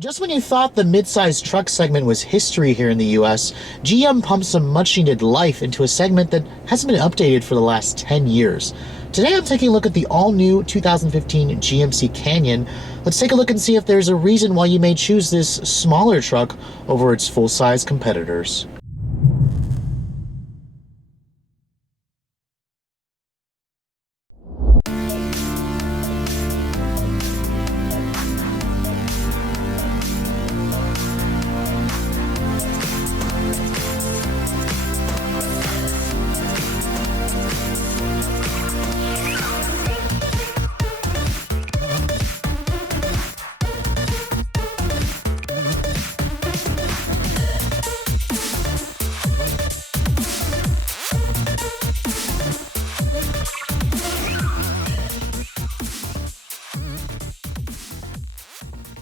Just when you thought the midsize truck segment was history here in the US, GM pumped some much-needed life into a segment that hasn't been updated for the last 10 years. Today I'm taking a look at the all-new 2015 GMC Canyon. Let's take a look and see if there's a reason why you may choose this smaller truck over its full-size competitors.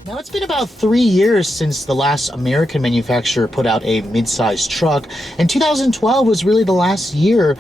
Now, it's been about 3 years since the last American manufacturer put out a mid-sized truck, and 2012 was really the last year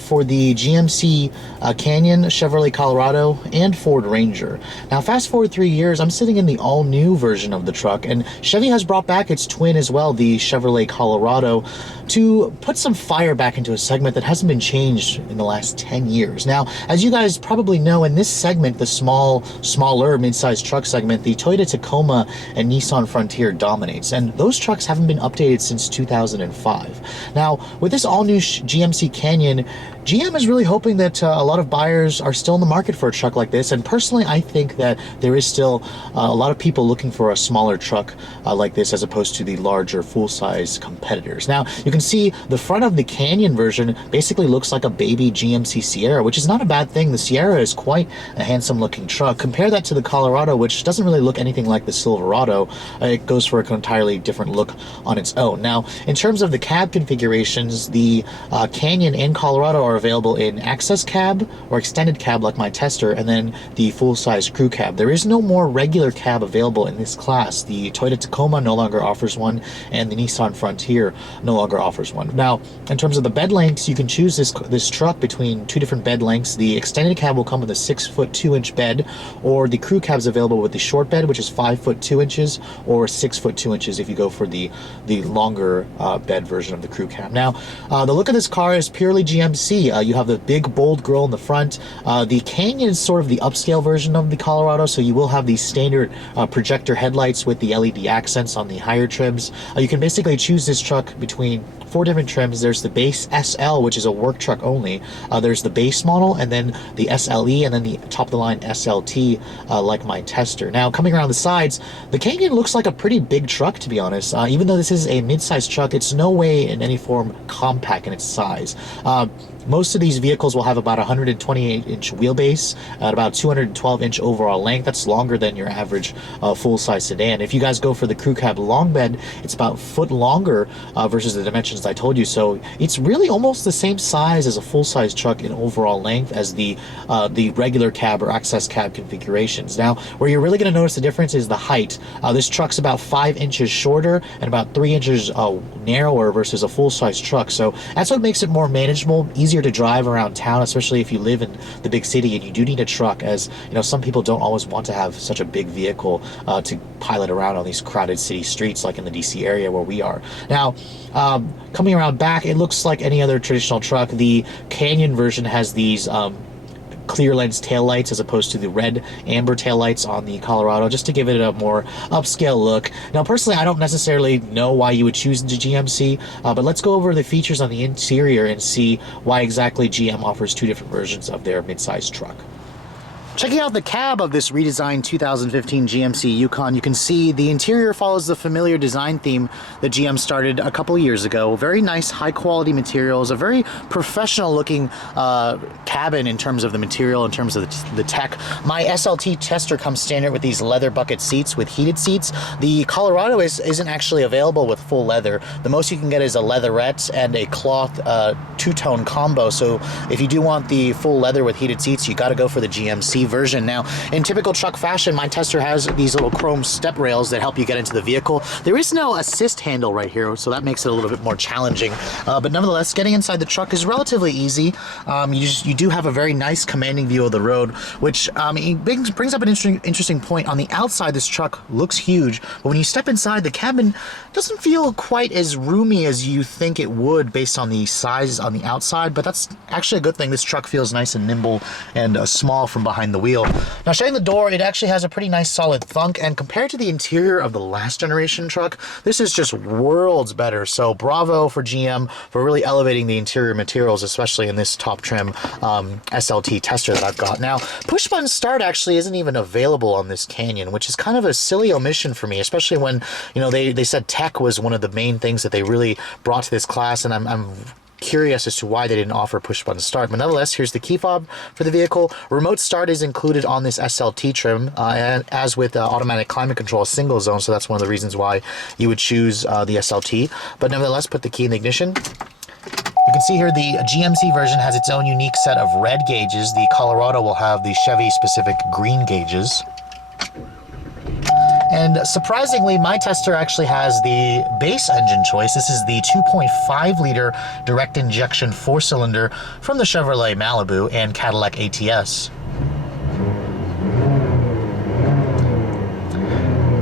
for the GMC Canyon, Chevrolet Colorado, and Ford Ranger. Now, fast forward 3 years, I'm sitting in the all-new version of the truck, and Chevy has brought back its twin as well, the Chevrolet Colorado, to put some fire back into a segment that hasn't been changed in the last 10 years. Now, as you guys probably know, in this segment, the smaller mid-sized truck segment, the Toyota Tacoma and Nissan Frontier dominates, and those trucks haven't been updated since 2005. Now, with this all-new GMC Canyon, GM is really hoping that a lot of buyers are still in the market for a truck like this, and personally, I think that there is still a lot of people looking for a smaller truck like this as opposed to the larger full-size competitors. Now, you can see the front of the Canyon version basically looks like a baby GMC Sierra, which is not a bad thing. The Sierra is quite a handsome-looking truck. Compare that to the Colorado, which doesn't really look anything like the Silverado. It goes for an entirely different look on its own. Now, in terms of the cab configurations, the Canyon and Colorado are available in access cab or extended cab like my Tester, and then the full-size crew cab. There is no more regular cab available in this class. The Toyota Tacoma no longer offers one, and the Nissan Frontier no longer offers one. Now, in terms of the bed lengths, you can choose this truck between two different bed lengths. The extended cab will come with a 6-foot 2-inch bed, or the crew cab is available with the short bed, which is 5-foot 2 inches, or 6-foot 2 inches if you go for the longer bed version of the crew cab. Now, the look of this car is purely GMC. You have the big bold grille in the front. The Canyon is sort of the upscale version of the Colorado, so you will have these standard projector headlights with the LED accents on the higher trims. You can basically choose this truck between 4 different trims. There's the base SL, which is a work truck only. There's the base model, and then the SLE, and then the top of the line SLT, like my Tester. Now, coming around the sides, the Canyon looks like a pretty big truck, to be honest. Even though this is a mid-sized truck, it's no way in any form compact in its size. Most of these vehicles will have about 128-inch wheelbase at about 212-inch overall length. That's longer than your average full-size sedan. If you guys go for the crew cab long bed, it's about a foot longer versus the dimensions I told you. So it's really almost the same size as a full-size truck in overall length as the regular cab or access cab configurations. Now, where you're really going to notice the difference is the height. This truck's about 5 inches shorter and about 3 inches narrower versus a full-size truck. So that's what makes it more manageable, easier to drive around town, especially if you live in the big city and you do need a truck, as you know, some people don't always want to have such a big vehicle to pilot around on these crowded city streets like in the DC area where we are. Now, coming around back, it looks like any other traditional truck. The Canyon version has these clear lens taillights as opposed to the red amber taillights on the Colorado, just to give it a more upscale look. Now, personally, I don't necessarily know why you would choose the GMC, but let's go over the features on the interior and see why exactly GM offers 2 different versions of their mid-sized truck. Checking out the cab of this redesigned 2015 GMC Yukon, you can see the interior follows the familiar design theme that GM started a couple years ago. Very nice, high-quality materials, a very professional-looking cabin in terms of the material, in terms of the tech. My SLT Tester comes standard with these leather bucket seats with heated seats. The Colorado isn't actually available with full leather. The most you can get is a leatherette and a cloth two-tone combo. So if you do want the full leather with heated seats, you got to go for the GMC GMC version. Now, in typical truck fashion, my tester has these little chrome step rails that help you get into the vehicle. There is no assist handle right here, so that makes it a little bit more challenging. But nevertheless, getting inside the truck is relatively easy. You do have a very nice commanding view of the road, which brings up an interesting point. On the outside, this truck looks huge, but when you step inside, the cabin doesn't feel quite as roomy as you think it would based on the size on the outside, but that's actually a good thing. This truck feels nice and nimble and small from behind the wheel. Now, shutting the door, it actually has a pretty nice solid thunk, and compared to the interior of the last generation truck, this is just worlds better. So bravo for GM for really elevating the interior materials, especially in this top trim SLT tester that I've got. Now, push button start actually isn't even available on this Canyon, which is kind of a silly omission for me, especially when, you know, they said tech was one of the main things that they really brought to this class, and I'm curious as to why they didn't offer push button start. But nonetheless, here's the key fob for the vehicle. Remote start is included on this SLT trim, and as with automatic climate control, a single zone, so that's one of the reasons why you would choose the SLT. But nevertheless, put the key in the ignition. You can see here the GMC version has its own unique set of red gauges. The Colorado will have the Chevy specific green gauges. And surprisingly, my tester actually has the base engine choice. This is the 2.5 liter direct injection 4-cylinder from the Chevrolet Malibu and Cadillac ATS.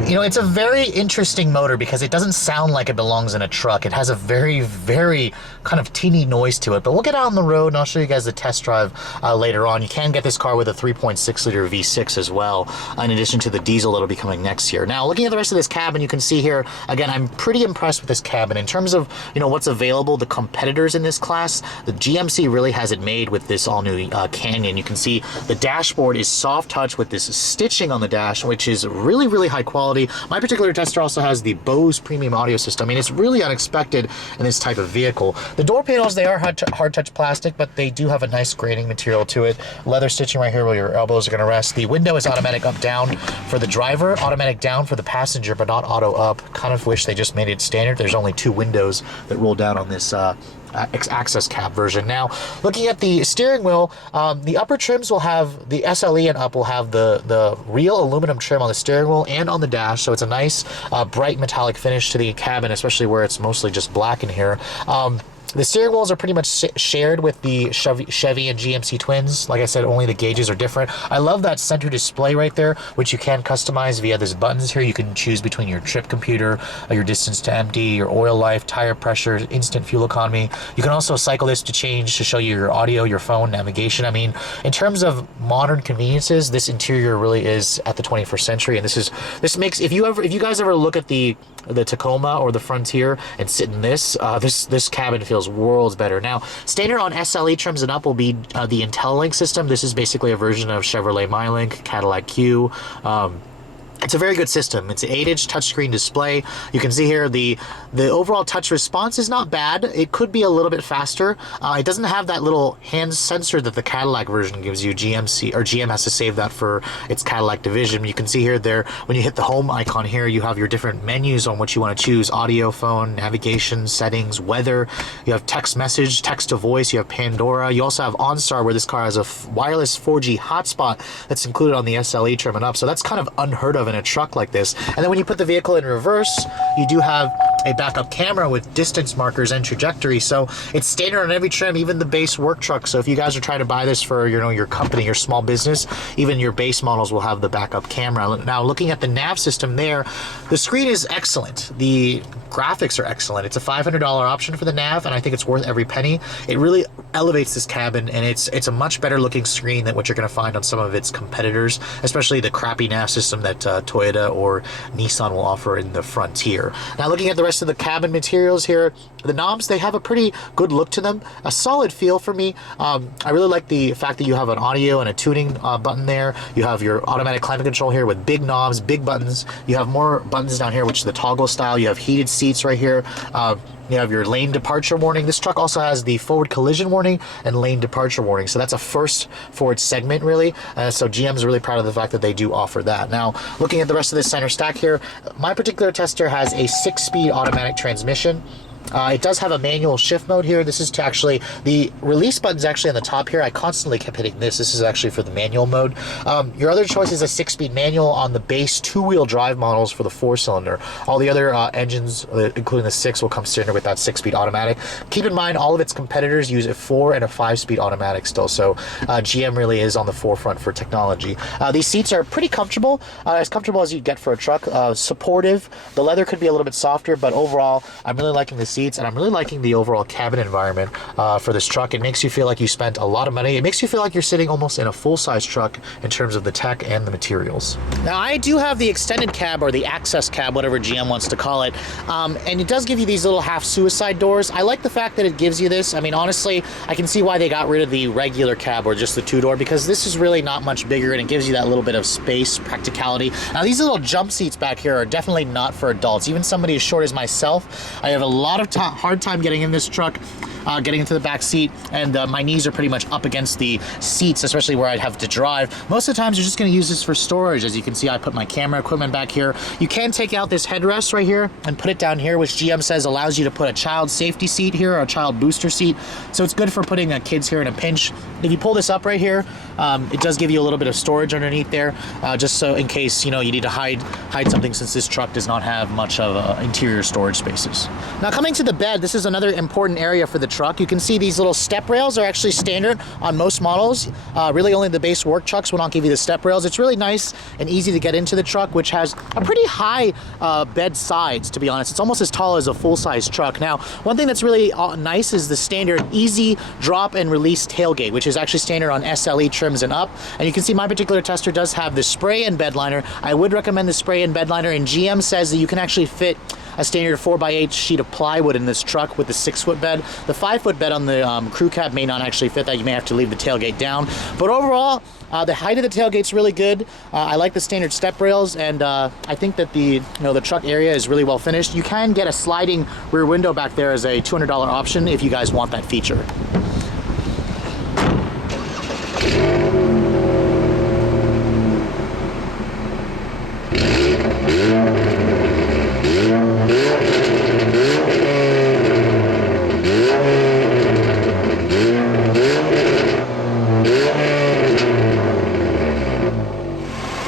You know, it's a very interesting motor because it doesn't sound like it belongs in a truck. It has a very, very kind of teeny noise to it. But we'll get out on the road and I'll show you guys the test drive later on. You can get this car with a 3.6 liter V6 as well, in addition to the diesel that'll be coming next year. Now, looking at the rest of this cabin, you can see here, again, I'm pretty impressed with this cabin. In terms of, you know, what's available, the competitors in this class, the GMC really has it made with this all-new Canyon. You can see the dashboard is soft touch with this stitching on the dash, which is really, really high quality. My particular tester also has the Bose premium audio system. I mean, it's really unexpected in this type of vehicle. The door panels, they are hard touch plastic, but they do have a nice grading material to it. Leather stitching right here where your elbows are going to rest. The window is automatic up down for the driver, automatic down for the passenger, but not auto up. Kind of wish they just made it standard. There's only 2 windows that roll down on this access cab version. Now, looking at the steering wheel, the upper trims will have the SLE and up will have the real aluminum trim on the steering wheel and on the dash, so it's a nice bright metallic finish to the cabin, especially where it's mostly just black in here. The steering wheels are pretty much shared with the Chevy and GMC twins. Like I said, only the gauges are different. I love that center display right there, which you can customize via these buttons here. You can choose between your trip computer, your distance to empty, your oil life, tire pressure, instant fuel economy. You can also cycle this to change to show you your audio, your phone, navigation. I mean, in terms of modern conveniences, this interior really is at the 21st century, and this makes, if you guys ever look at the Tacoma or the Frontier and sit in this, this cabin feels worlds better. Now, standard on SLE trims and up will be the IntelliLink system. This is basically a version of Chevrolet MyLink, Cadillac Q. It's a very good system. It's an 8-inch touchscreen display. You can see here the overall touch response is not bad. It could be a little bit faster. It doesn't have that little hand sensor that the Cadillac version gives you. GM has to save that for its Cadillac division. You can see here when you hit the home icon here, you have your different menus on what you want to choose: audio, phone, navigation, settings, weather. You have text message, text to voice. You have Pandora. You also have OnStar, where this car has a wireless 4G hotspot that's included on the SLE trim and up. So that's kind of unheard of in a truck like this. And then when you put the vehicle in reverse, you do have a backup camera with distance markers and trajectory. So it's standard on every trim, even the base work truck. So if you guys are trying to buy this for, you know, your company, your small business, even your base models will have the backup camera. Now, looking at the nav system there, the screen is excellent. The graphics are excellent. It's a $500 option for the nav, and I think it's worth every penny. It really elevates this cabin, and it's a much better looking screen than what you're going to find on some of its competitors, especially the crappy nav system that Toyota or Nissan will offer in the Frontier. Now, looking at the rest of the cabin materials here, the knobs, they have a pretty good look to them, a solid feel for me. I really like the fact that you have an audio and a tuning button there. You have your automatic climate control here with big knobs, big buttons. You have more buttons down here, which is the toggle style. You have heated seats right here. You have your lane departure warning. This truck also has the forward collision warning and lane departure warning. So that's a first for its segment, really. So GM is really proud of the fact that they do offer that. Now, looking at the rest of this center stack here, my particular tester has a 6-speed automatic transmission. It does have a manual shift mode here. This is to actually, the release button is actually on the top here. I constantly kept hitting this. This is actually for the manual mode. Your other choice is a 6-speed manual on the base 2-wheel drive models for the 4-cylinder. All the other engines, including the 6, will come standard with that 6-speed automatic. Keep in mind, all of its competitors use a 4 and a 5-speed automatic still, so GM really is on the forefront for technology. These seats are pretty comfortable as you'd get for a truck. Supportive. The leather could be a little bit softer, but overall, I'm really liking the seats, and I'm really liking the overall cabin environment for this truck. It makes you feel like you spent a lot of money. It makes you feel like you're sitting almost in a full-size truck in terms of the tech and the materials. Now, I do have the extended cab, or the access cab, whatever GM wants to call it, and it does give you these little half-suicide doors. I like the fact that it gives you this. I mean, honestly, I can see why they got rid of the regular cab or just the 2-door, because this is really not much bigger, and it gives you that little bit of space, practicality. Now, these little jump seats back here are definitely not for adults. Even somebody as short as myself, I have a lot of hard time getting in this truck, getting into the back seat, and my knees are pretty much up against the seats, especially where I'd have to drive. Most of the times, you're just going to use this for storage. As you can see, I put my camera equipment back here. You can take out this headrest right here and put it down here, which GM says allows you to put a child safety seat here, or a child booster seat. So it's good for putting kids here in a pinch. If you pull this up right here, it does give you a little bit of storage underneath there, just so in case, you know, you need to hide something, since this truck does not have much of interior storage spaces. Now, coming to the bed, this is another important area for the truck. You can see these little step rails are actually standard on most models. Really only the base work trucks will not give you the step rails. It's really nice and easy to get into the truck, which has a pretty high bed sides, to be honest. It's almost as tall as a full-size truck. Now, one thing that's really nice is the standard easy drop and release tailgate, which is actually standard on SLE trims and up. And you can see my particular tester does have the spray and bed liner. I would recommend the spray and bed liner, and GM says that you can actually fit a standard 4x8 sheet of plywood in this truck with the 6-foot bed. The 5-foot bed on the crew cab may not actually fit that. You may have to leave the tailgate down. But overall, the height of the tailgate's really good. I like the standard step rails, and I think that the truck area is really well finished. You can get a sliding rear window back there as a $200 option if you guys want that feature.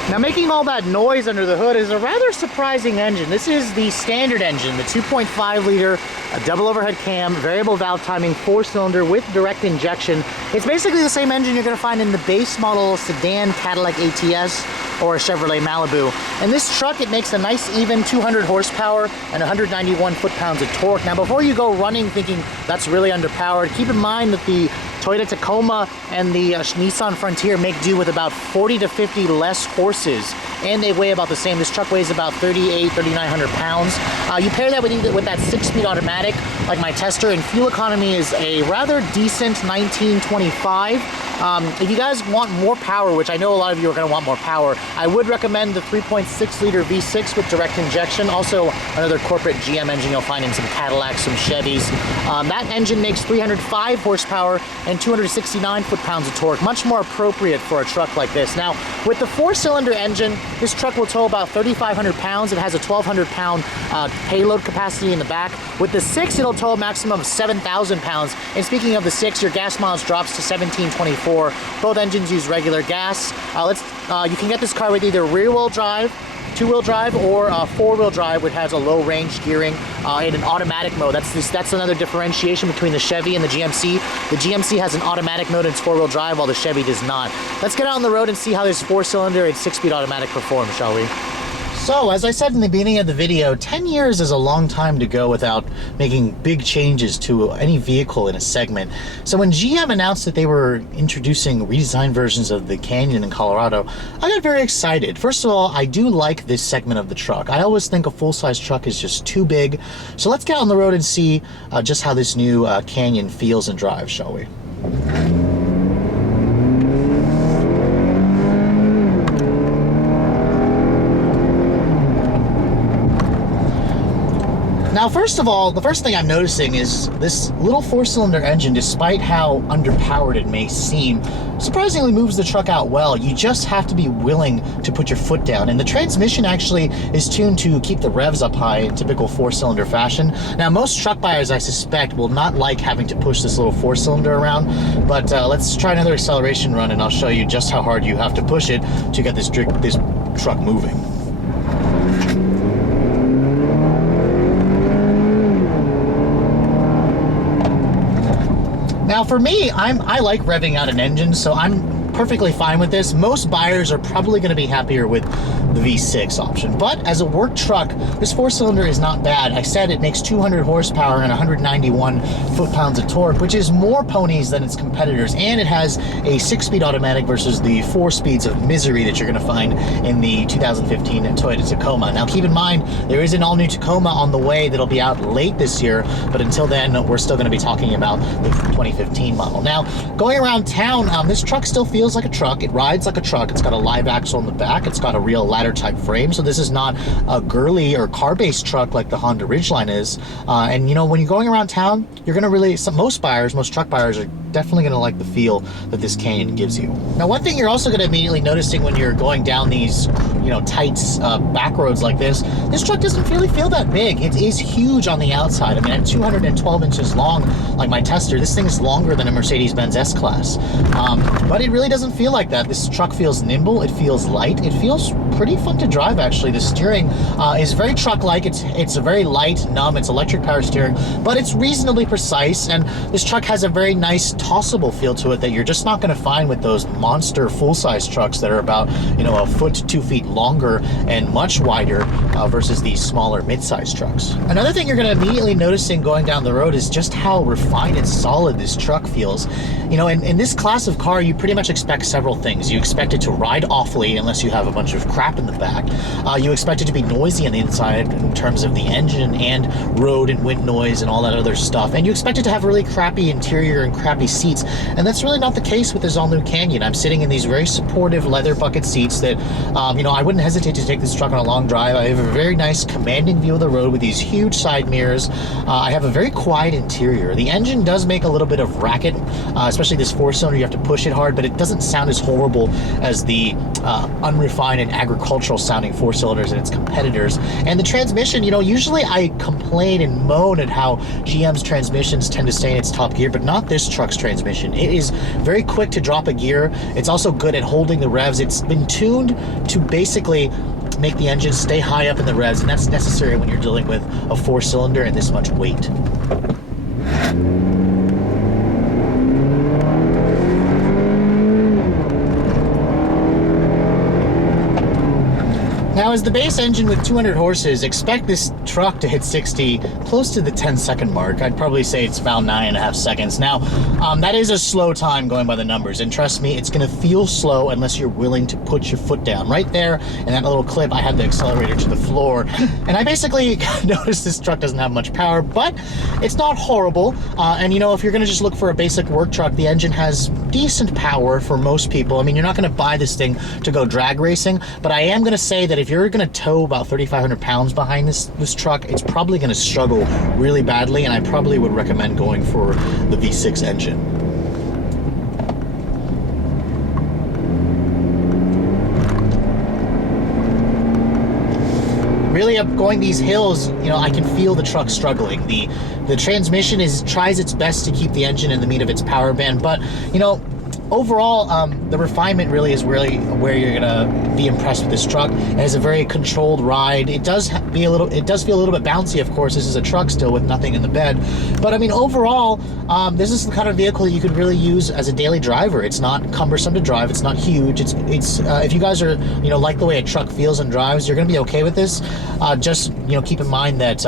Now, making all that noise under the hood is a rather surprising engine. This is the standard engine, the 2.5 liter double overhead cam, variable valve timing, 4-cylinder with direct injection. It's basically the same engine you're going to find in the base model sedan Cadillac ATS or a Chevrolet Malibu. In this truck, it makes a nice even 200 horsepower and 191 foot-pounds of torque. Now, before you go running thinking that's really underpowered, keep in mind that the Toyota Tacoma and the Nissan Frontier make do with about 40 to 50 less horses, and they weigh about the same. This truck weighs about 3,900 pounds. You pair that with that 6-speed automatic, like my tester, and fuel economy is a rather decent 1925. If you guys want more power, which I know a lot of you are going to want more power, I would recommend the 3.6 liter V6 with direct injection. Also, another corporate GM engine you'll find in some Cadillacs, some Chevys. That engine makes 305 horsepower and 269 foot-pounds of torque, much more appropriate for a truck like this. Now, with the 4-cylinder engine, this truck will tow about 3,500 pounds. It has a 1,200-pound payload capacity in the back. With the 6, it'll tow a maximum of 7,000 pounds. And speaking of the 6, your gas mileage drops to 1724. Both engines use regular gas. You can get this car with either rear-wheel drive, 2-wheel drive, or 4-wheel drive, which has a low-range gearing in an automatic mode. That's another differentiation between the Chevy and the GMC. The GMC has an automatic mode in its 4-wheel drive, while the Chevy does not. Let's get out on the road and see how this 4-cylinder and 6-speed automatic performs, shall we? So, as I said in the beginning of the video, 10 years is a long time to go without making big changes to any vehicle in a segment. So when GM announced that they were introducing redesigned versions of the Canyon in Colorado, I got very excited. First of all, I do like this segment of the truck. I always think a full-size truck is just too big. So let's get on the road and see just how this new Canyon feels and drives, shall we? Now, first of all, the first thing I'm noticing is this little 4-cylinder engine, despite how underpowered it may seem, surprisingly moves the truck out well. You just have to be willing to put your foot down. And the transmission actually is tuned to keep the revs up high in typical 4-cylinder fashion. Now, most truck buyers, I suspect, will not like having to push this little 4-cylinder around, but let's try another acceleration run and I'll show you just how hard you have to push it to get this truck moving. Now for me, I like revving out an engine, so I'm perfectly fine with this. Most buyers are probably going to be happier with the V6 option, but as a work truck, this 4-cylinder is not bad. I said it makes 200 horsepower and 191 foot-pounds of torque, which is more ponies than its competitors, and it has a 6-speed automatic versus the 4 speeds of misery that you're going to find in the 2015 Toyota Tacoma. Now keep in mind, there is an all-new Tacoma on the way that'll be out late this year, but until then, we're still going to be talking about the 2015 model. Now, going around town, this truck still feels like a truck. It rides like a truck. It's got a live axle in the back. It's got a real ladder type frame, so this is not a girly or car-based truck like the Honda Ridgeline is. And you know, when you're going around town, you're gonna really, most truck buyers are definitely gonna like the feel that this Canyon gives you. Now, one thing you're also gonna immediately noticing when you're going down these, you know, tight back roads like this truck doesn't really feel that big. It is huge on the outside. I mean, at 212 inches long, like my Tester, this thing is longer than a Mercedes-Benz S-Class. But it really doesn't feel like that. This truck feels nimble. It feels light. It feels pretty fun to drive, actually. The steering is very truck-like. It's a very light, numb. It's electric power steering, but it's reasonably precise, and this truck has a very nice tossable feel to it that you're just not going to find with those monster full-size trucks that are about, you know, a foot to 2 feet longer and much wider versus these smaller mid-size trucks. Another thing you're going to immediately noticing going down the road is just how refined and solid this truck feels. You know, in this class of car, you pretty much expect several things. You expect it to ride awfully unless you have a bunch of crap in the back. You expect it to be noisy on the inside in terms of the engine and road and wind noise and all that other stuff. And you expect it to have really crappy interior and crappy seats. And that's really not the case with this all-new Canyon. I'm sitting in these very supportive leather bucket seats that, you know, I wouldn't hesitate to take this truck on a long drive. I have a very nice commanding view of the road with these huge side mirrors. I have a very quiet interior. The engine does make a little bit of racket, especially this 4-cylinder. You have to push it hard, but it doesn't sound as horrible as the unrefined and agricultural sounding 4-cylinders and its competitors. And the transmission, you know, usually I complain and moan at how GM's transmissions tend to stay in its top gear, but not this truck's transmission. It is very quick to drop a gear. It's also good at holding the revs. It's been tuned to basically make the engine stay high up in the revs, and that's necessary when you're dealing with a 4-cylinder and this much weight. Now, as the base engine with 200 horses, expect this truck to hit 60 close to the 10-second mark. I'd probably say it's about 9.5 seconds. Now, that is a slow time going by the numbers, and trust me, it's going to feel slow unless you're willing to put your foot down. Right there in that little clip, I had the accelerator to the floor, and I basically noticed this truck doesn't have much power, but it's not horrible. And you know, if you're going to just look for a basic work truck, the engine has decent power for most people. I mean, you're not going to buy this thing to go drag racing, but I am going to say that if you're going to tow about 3,500 pounds behind this truck, it's probably going to struggle really badly, and I probably would recommend going for the V6 engine. Really, up going these hills, you know, I can feel the truck struggling. The transmission tries its best to keep the engine in the meat of its power band, but you know, overall, the refinement really is where you're gonna be impressed with this truck. It has a very controlled ride. It does feel a little bit bouncy, of course. This is a truck still with nothing in the bed, but I mean, overall, this is the kind of vehicle that you could really use as a daily driver. It's not cumbersome to drive. It's not huge. It's if you guys are, you know, like the way a truck feels and drives, you're gonna be okay with this. Just, you know, keep in mind that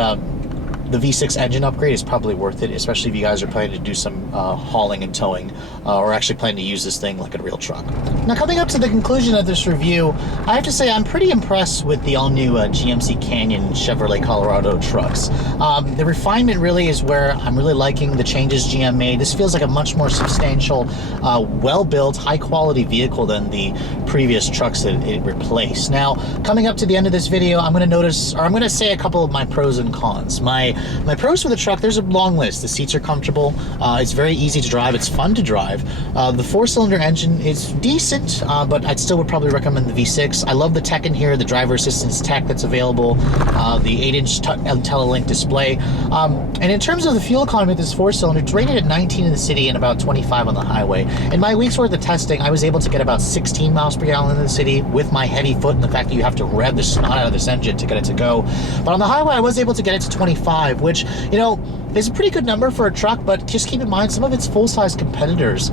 the V6 engine upgrade is probably worth it, especially if you guys are planning to do some hauling and towing, or actually planning to use this thing like a real truck. Now, coming up to the conclusion of this review, I have to say I'm pretty impressed with the all-new GMC Canyon Chevrolet Colorado trucks. The refinement really is where I'm really liking the changes GM made. This feels like a much more substantial, well-built, high-quality vehicle than the previous trucks that it replaced. Now, coming up to the end of this video, I'm going to say a couple of my pros and cons. My My pros for the truck, there's a long list. The seats are comfortable. It's very easy to drive. It's fun to drive. The 4-cylinder engine is decent, but I still would probably recommend the V6. I love the tech in here, the driver assistance tech that's available, the 8-inch IntelliLink display. And in terms of the fuel economy of this 4-cylinder, it's rated at 19 in the city and about 25 on the highway. In my week's worth of testing, I was able to get about 16 miles per gallon in the city with my heavy foot and the fact that you have to rev the snot out of this engine to get it to go. But on the highway, I was able to get it to 25, which, you know, is a pretty good number for a truck, but just keep in mind some of its full-size competitors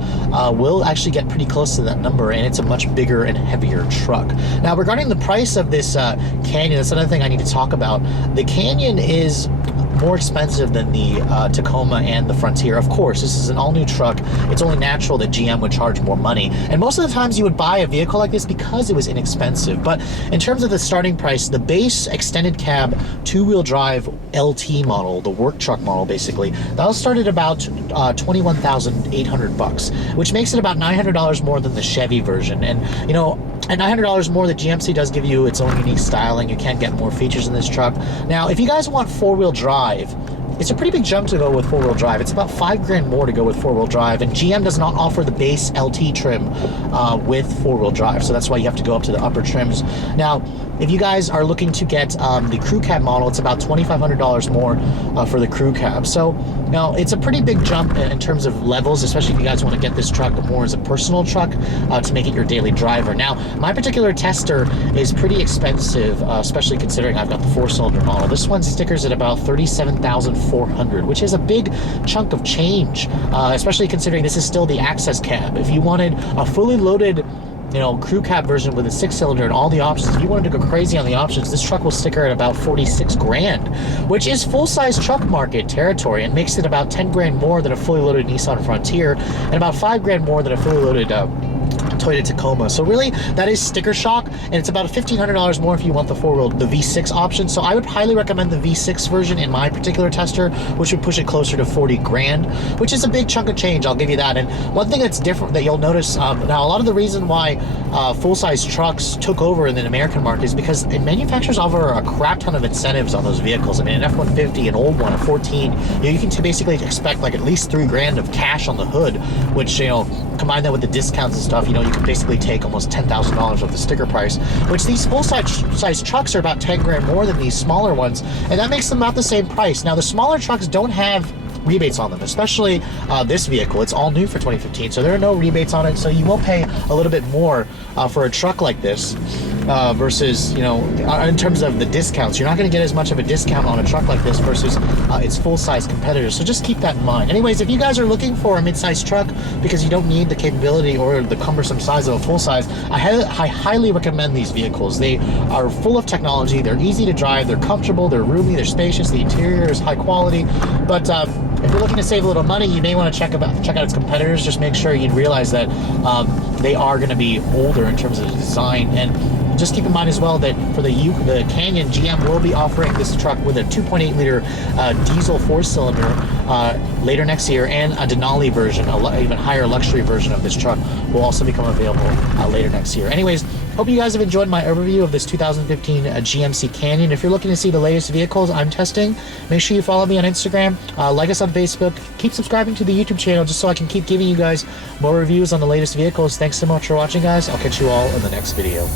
will actually get pretty close to that number, and it's a much bigger and heavier truck. Now, regarding the price of this Canyon, that's another thing I need to talk about. The Canyon is more expensive than the Tacoma and the Frontier. Of course, this is an all-new truck. It's only natural that GM would charge more money. And most of the times you would buy a vehicle like this because it was inexpensive. But in terms of the starting price, the base extended cab 2-wheel drive LT model, the work truck model basically, that'll start at about $21,800, which makes it about $900 more than the Chevy version. And you know, at $900 more, the GMC does give you its own unique styling. You can get more features in this truck. Now, if you guys want 4-wheel drive, it's a pretty big jump to go with 4-wheel drive. It's about $5,000 more to go with 4-wheel drive, and GM does not offer the base LT trim with 4-wheel drive, so that's why you have to go up to the upper trims. Now, if you guys are looking to get the crew cab model, it's about $2,500 more for the crew cab. So now it's a pretty big jump in terms of levels, especially if you guys want to get this truck more as a personal truck to make it your daily driver. Now, my particular tester is pretty expensive, especially considering I've got the 4-cylinder model. This one stickers at about $37,400, which is a big chunk of change, especially considering this is still the access cab. If you wanted a fully loaded, you know, crew cab version with a 6-cylinder and all the options, if you wanted to go crazy on the options, this truck will sticker at about $46,000, which is full-size truck market territory, and makes it about $10,000 more than a fully loaded Nissan Frontier and about $5,000 more than a fully loaded Toyota Tacoma. So really, that is sticker shock, and it's about $1,500 more if you want the V6 option. So I would highly recommend the V6 version in my particular tester, which would push it closer to $40,000, which is a big chunk of change, I'll give you that. And one thing that's different that you'll notice, now a lot of the reason why full-size trucks took over in the American market is because manufacturers offer a crap ton of incentives on those vehicles. I mean, an F-150, an old one, a 14, you can basically expect like at least $3,000 of cash on the hood, which, you know, combine that with the discounts and stuff, you know, you can basically take almost $10,000 off the sticker price, which these full-size trucks are about $10,000 more than these smaller ones, and that makes them about the same price. Now, the smaller trucks don't have rebates on them, especially this vehicle. It's all new for 2015, so there are no rebates on it, so you will pay a little bit more for a truck like this versus, you know, in terms of the discounts. You're not going to get as much of a discount on a truck like this versus its full-size competitors, so just keep that in mind. Anyways, if you guys are looking for a mid-size truck because you don't need the capability or the cumbersome size of a full-size, I highly recommend these vehicles. They are full of technology, they're easy to drive, they're comfortable, they're roomy, they're spacious, the interior is high quality, but if you're looking to save a little money, you may want to check out its competitors. Just make sure you realize that they are going to be older in terms of the design. And just keep in mind as well that for the Canyon, GM will be offering this truck with a 2.8 liter diesel 4-cylinder later next year, and a Denali version, an even higher luxury version of this truck will also become available later next year. Anyways, hope you guys have enjoyed my overview of this 2015 GMC Canyon. If you're looking to see the latest vehicles I'm testing, make sure you follow me on Instagram, like us on Facebook, keep subscribing to the YouTube channel just so I can keep giving you guys more reviews on the latest vehicles. Thanks so much for watching, guys. I'll catch you all in the next video.